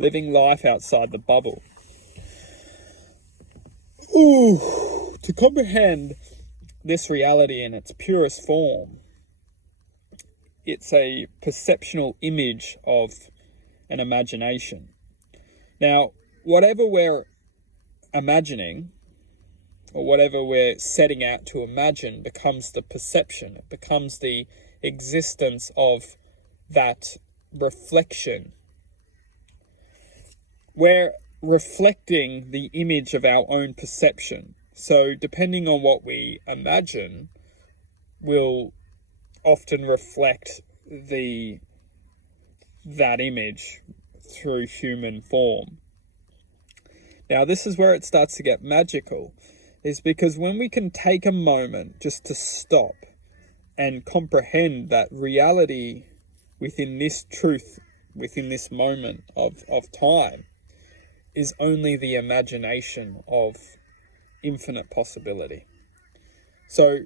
living life outside the bubble. Ooh, to comprehend this reality in its purest form, it's a perceptual image of an imagination. Now, whatever we're imagining, or whatever we're setting out to imagine, becomes the perception. It becomes the existence of that reflection. We're reflecting the image of our own perception. So depending on what we imagine, will often reflect that image through human form. Now, this is where it starts to get magical, is because when we can take a moment just to stop and comprehend that reality within this truth, within this moment of time, is only the imagination of infinite possibility. So,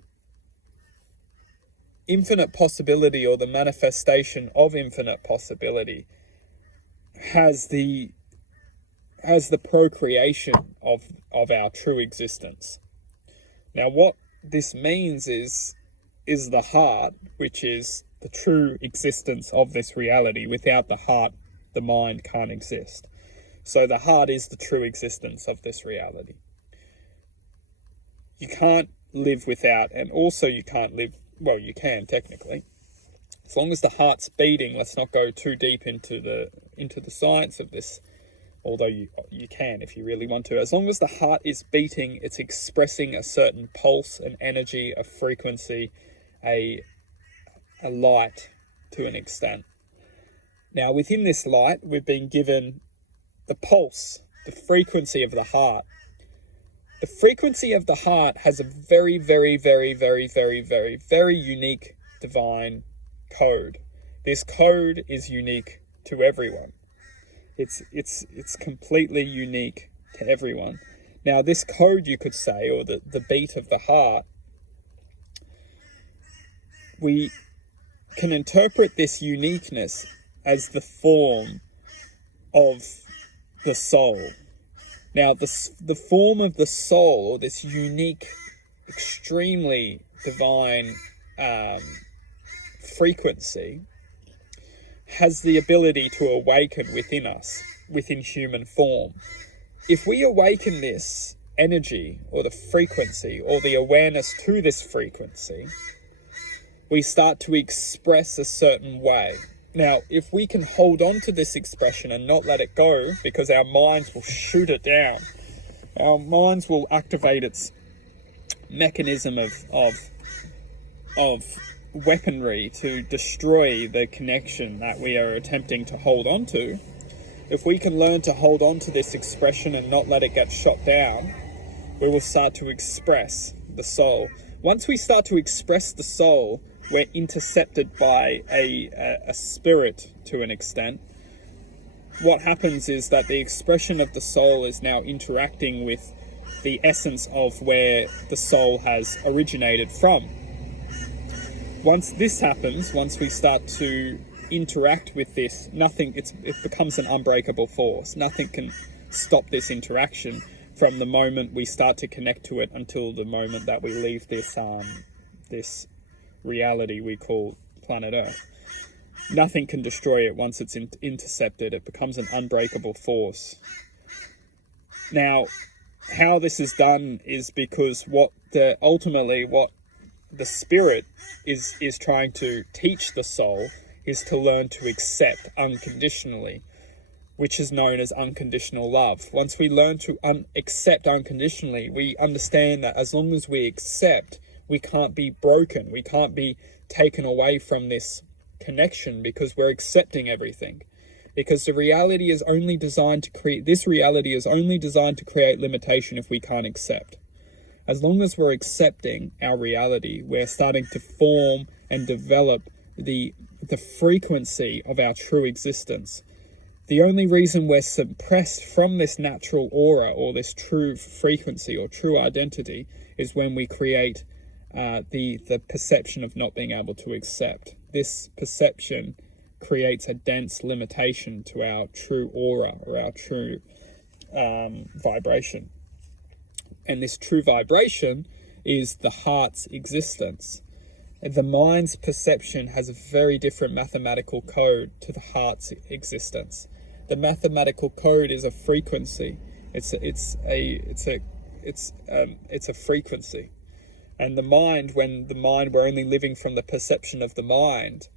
infinite possibility, or the manifestation of infinite possibility, has the procreation of our true existence. Now, what this means is the heart, which is the true existence of this reality. Without the heart, the mind can't exist. So the heart is the true existence of this reality. You can't live without, and also you can't live, well, you can technically, as long as the heart's beating. Let's not go too deep into the science of this, although you can if you really want to. As long as the heart is beating, it's expressing a certain pulse, an energy, a frequency, a light to an extent. Now, within this light, we've been given the pulse, the frequency of the heart. The frequency of the heart has a very, very, very, very, very, very, very unique divine code. This code is unique to everyone. It's completely unique to everyone. Now, this code, you could say, or the beat of the heart, we can interpret this uniqueness as the form of the soul. Now, the form of the soul, or this unique, extremely divine frequency, has the ability to awaken within us, within human form. If we awaken this energy, or the frequency, or the awareness to this frequency, we start to express a certain way. Now, if we can hold on to this expression and not let it go, because our minds will shoot it down, our minds will activate its mechanism of weaponry to destroy the connection that we are attempting to hold on to. If we can learn to hold on to this expression and not let it get shot down, we will start to express the soul. Once we start to express the soul, we're intercepted by a spirit to an extent. What happens is that the expression of the soul is now interacting with the essence of where the soul has originated from. Once this happens, once we start to interact with this, it becomes an unbreakable force. Nothing can stop this interaction from the moment we start to connect to it until the moment that we leave this reality we call planet Earth. Nothing can destroy it once it's intercepted. It becomes an unbreakable force. Now, how this is done is because ultimately what the spirit is trying to teach the soul is to learn to accept unconditionally, which is known as unconditional love. Once we learn to accept unconditionally, we understand that as long as we accept, we can't be broken. We can't be taken away from this connection, because we're accepting everything. Because this reality is only designed to create limitation if we can't accept. As long as we're accepting our reality, we're starting to form and develop the frequency of our true existence. The only reason we're suppressed from this natural aura, or this true frequency or true identity, is when we create the perception of not being able to accept. This perception creates a dense limitation to our true aura or our true vibration. And this true vibration is the heart's existence. The mind's perception has a very different mathematical code to the heart's existence. The mathematical code is a frequency. It's a frequency. And the mind, we're only living from the perception of the mind,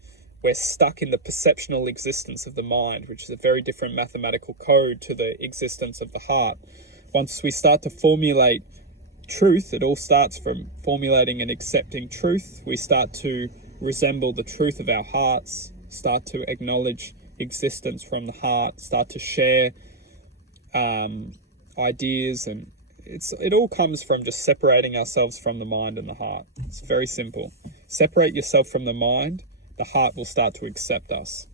we're stuck in the perceptional existence of the mind, which is a very different mathematical code to the existence of the heart. Once we start to formulate truth, it all starts from formulating and accepting truth. We start to resemble the truth of our hearts, start to acknowledge existence from the heart, start to share ideas, and it all comes from just separating ourselves from the mind and the heart. It's very simple. Separate yourself from the mind, the heart will start to accept us.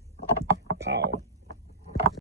Power.